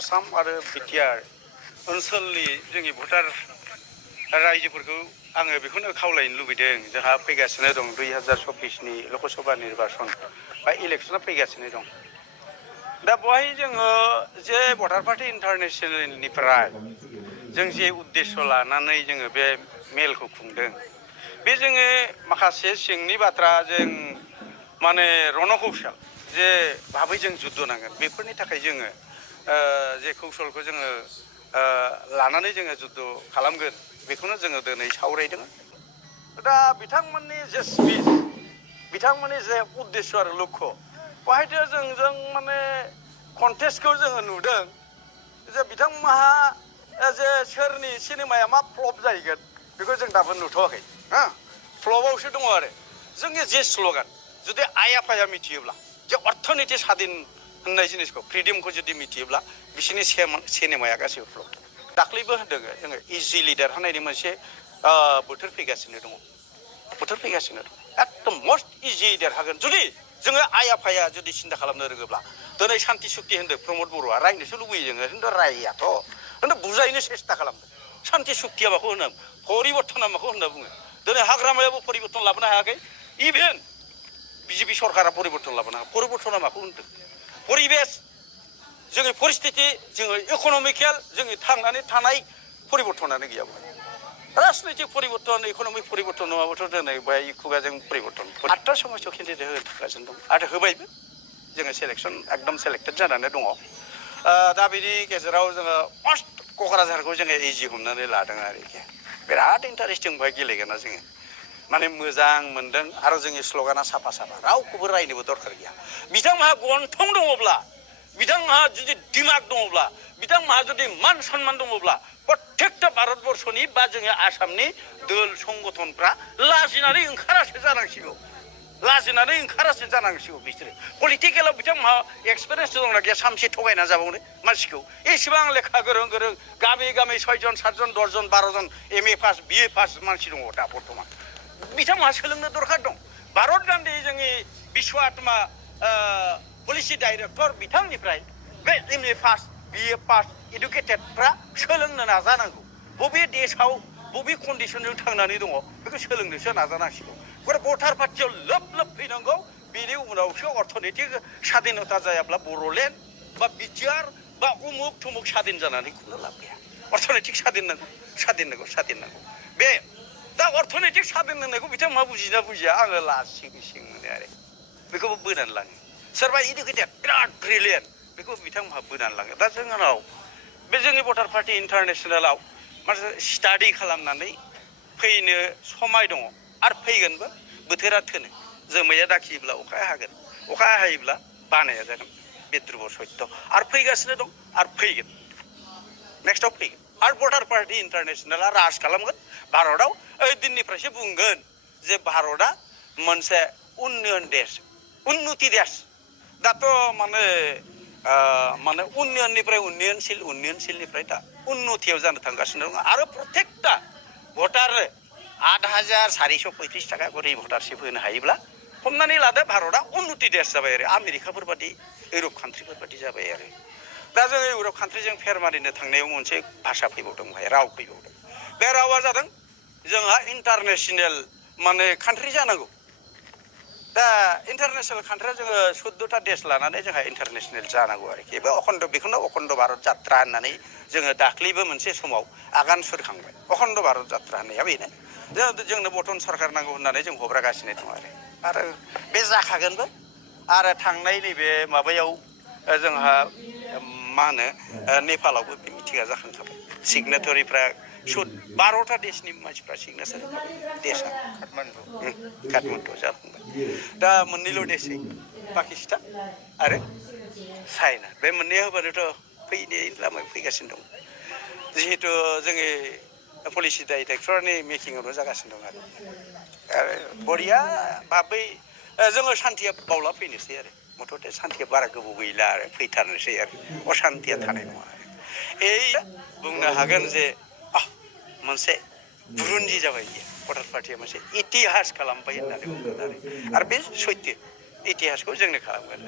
आसाम आरो बिटिआर ओनसोलनि जोंनि भटार रायजोफोरखौ आङो बेखौनो खावलायनो लुबैदों जोंहा फैगासिनो दं 2024नि लकसभा निर्बाचन बा इलेक्सना फैगासिनो दं दा बेवहाय जोङो जे भटार पार्टी इन्टारनेशनेलनिफ्राय जों जे उद्देश्य लानानै जोङो बे मेलखौ खुंदों बे जोङो माखासे सिंनि बाथ्रा जों माने रणकौशल जे भाबै जों जुद्ध नांगोन बेफोरनि थाखाय जोङो जे कौशलखौ जोङो लानानै जोङो जुद्ध खालामगोन बेखौनो जोङो दिनै सावरायदों दा बिथांमोननि जे स्पिच बिथांमोननि जे उद्देश्य आरो लक्ष्य बेवहायथ' जों माने कन्टेस्टखौ जोङो नुदों जे बिथांमोनहा जे सोरनि सिनेमाया मा फ्लप जाहैगोन बेखौ जों दाबो नुथ'वाखै हा फ्लपआवसो दङ आरो जोंनि जे स्ल'गान जुदि आइ आफाया मिथियोब्ला जे अर्थनीति स्वाधीन होननाय जिनिसखौ फ्रिडमखौ जुदि मिथियोब्ला बिसोरनि सिनेमाया गासैबो फ्लप दाख्लैबो होनदों जोङो इजि लिडार होननायनि मोनसे बोथोर फैगासिनो दङ एकदम मस्ट इजि देरहागोन जुदि जोङो आइ आफाया जुदि सिन्था खालामनो रोङोब्ला दिनै सान्ति सुक्ति होनदों प्रमद बर'आ रायनोसो लुबैयो जोङो खिन्थु रायाथ' खिन्थु बुजायनो सेस्था खालामदों सान्ति सुक्तिया माखौ होनो परिबर्तना माखौ होनना बुङो दिनै हाग्रामायाबो परिबर्तन लाबोनो हायाखै इभेन बिजेपि सरकारा परिबर्तन लाबोनो हाया परिबर्तना माखौ होनदों परिबेस जोंनि परिस्थिति जोङो इक'नमिकेल जोंनि थांनानै थानाय परिबर्तनानो गैया राजनैतिक परिबर्तन इक'नमिक परिबर्तन नङाबाथ' दिनै बेहाय खुगाजों परिबर्तन 8टा समस्यायाव केन्डिडेट होनो थागासिनो दं आरो होबायबो जोङो सेलेक्सन एकदम सेलेक्टेड जानानै दङ दा बिनि गेजेराव जोङो फार्स्ट क'क्राझारखौ जोङो इजि हमनानै लादों आरोखि बिराद इन्टारेस्टिं बेहाय गेलेगोना जोङो माने मोजां मोनदों आरो जोंनि स्ल'गाना साफा रावखौबो रायनोबो दरखार गैया बिथांमोनहा गन्थं दङब्ला बिथांमोनहा जुदि दिमाग दङब्ला बिथांमोनहा जुदि मान सन्मान दङब्ला प्रत्येकटा भारतबर्षनि बा जोंनि आसामनि दोल संगठनफ्रा लाजिनानै ओंखारासो जानांसिगौ बिसोरो पलिटिकेलाव बिथांमोनहा एक्सपिरियेन्स दंना गैया सामसे थगायना जाबावनो मानसिखौ एसेबां लेखा गोरों गामि 6जन 7जन 10जन 12जन MA पास BA पास मानसि दङ दा बर्थमान बिथांमोनहा सोलोंनो दरखार दं भारत गान्धी जोंनि बिश्व आत्मा पलिसि डाइरेक्टर बिथांनिफ्राय बे MA पास BA पास इडुकेटेडफ्रा सोलोंनो नाजानांगौ बबे देशआव बबे कन्डिसनजों थांनानै दङ बेखौ सोलोंनोसो नाजानांसिगौ भटार पार्टियाव लोब फैनांगौ बिनि उनावसो अर्थनैतिक स्वाधीनता जायाब्ला बर'लेण्ड बा बिटिआर बा उमुक थुमुक स्वाधीन जानानै खुनु लाब गैया अर्थनैतिक स्वाधीन नांगौ बे दा अर्थनैतिक स्वाधीन होननायखौ बिथांमोनहा बुजिना बुजिया आङो लासिं मोनो आरो बेखौबो बोनानै लाङो सोरबा इडुकेटेड बिराद ब्रिलियेन्ट बेखौ बिथांमोनहा बोनानै लाङो दा जोंनाव बे जोंनि भटार पार्टी इन्टारनेशनेलाव माने स्टाडि खालामनानै फैनो समाय दङ आरो फैगोनबो बोथोरा थोनो जोमैया दाखियोब्ला अखाया हागोन अखाया हायोब्ला बानाया जागोन बे ध्रुब सत्य आरो फैगासिनो दं आरो फैगोन नेक्स्टआव फैगोन आरो भटार पार्टी इन्टारनेशनेला राज खालामगोन भारतआव ओइ दिननिफ्रायसो बुंगोन जे भारतआ मोनसे उन्नयन देश उन्नति देश दाथ' माने उन्नयननिफ्राय उन्नयनशीलनिफ्राय दा उन्नतियाव जानो थांगासिनो दं आरो प्रत्येकटा भटारनो 8,435 थाखा करि भटारशिप होनो हायोब्ला हमनानै लादो भारतआ उन्नति देश जाबाय आरो आमेरिकाफोर बादि इउरप कान्ट्रिफोर बादि जाबाय आरो दा जोङो इउरप कान्ट्रिजों फेर मारिनो थांनायाव मोनसे भाषा फैबावदों बेहाय राव फैबावदों बे रावा जादों जोंहा इन्टारनेशनेल माने कान्ट्रि जानांगौ दा इन्टारनेशनेल कान्ट्रिया जोङो 14टा देश लानानै जोंहा इन्टारनेशनेल जानांगौ आरोखि बे बेखौनो अखण्ड भारत जात्रा होननानै जोङो दाख्लैबो मोनसे समाव आगान सुरखांबाय अखण्ड भारत जात्रा होननाया बेनो जोंनो बटन सरकार नांगौ होननानै जों हब्रागासिनो दं आरो बे जाखागोनबो आरो थांनाय नैबे माबायाव जोंहा मा होनो नेपालावबो बे मिटिङा जाखांखाबाय सिगनेटरिफ्रा 12टा देशनि मानसिफ्रा सिगनेचार होखाबाय देशा काठमान्डुआव जाफुंबाय दा मोननैल' देशै पाकिस्तान आरो चाइना बे मोननैया होबानोथ' फैनायनि लामायाव फैगासिनो दं जिहेतु जोंनि पलिसि डाइरेक्टरनि मेकिंआवनो जागासिनो दं आरो बरिया भाबै जोङो सान्थिया बावला फैनोसै आरो मथथे सान्थिया बारा गोबाव गैला आरो फैथारनोसै आरो असान्थिया थानाय नङा आरो बुंनो हागोन जे मोनसे बुरुन्जि जाबाय बियो भटार पार्टिया मोनसे इतिहास खालामबाय होननानै बुंगोन आरो बे सैथो इतिहासखौ जोंनो खालामगोन